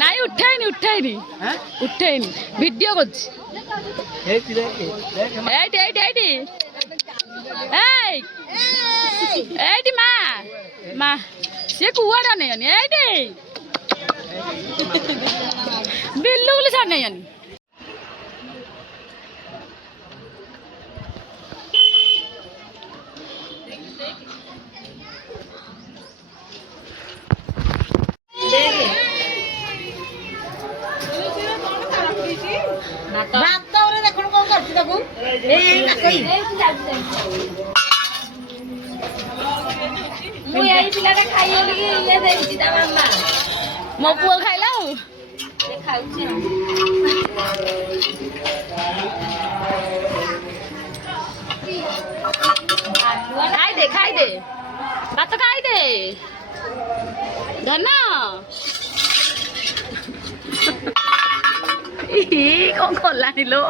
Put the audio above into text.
ନାଇଁ ଉଠେଇନି ଭିଡିଓ କରୁଛି। ଏଇଠି ମା ସିଏ କୁଆଡେ ନେଇନି ଏଇଠି ବିଲୁକୁଲି ଛାଡ ନେଇନି। ମୋ ପୁଅ ଖାଇଲା ଆଉ ଖାଇଦେ ଭାତ ଖାଇଦେ ଧନ କଣ କଲାଣି ଲୋ।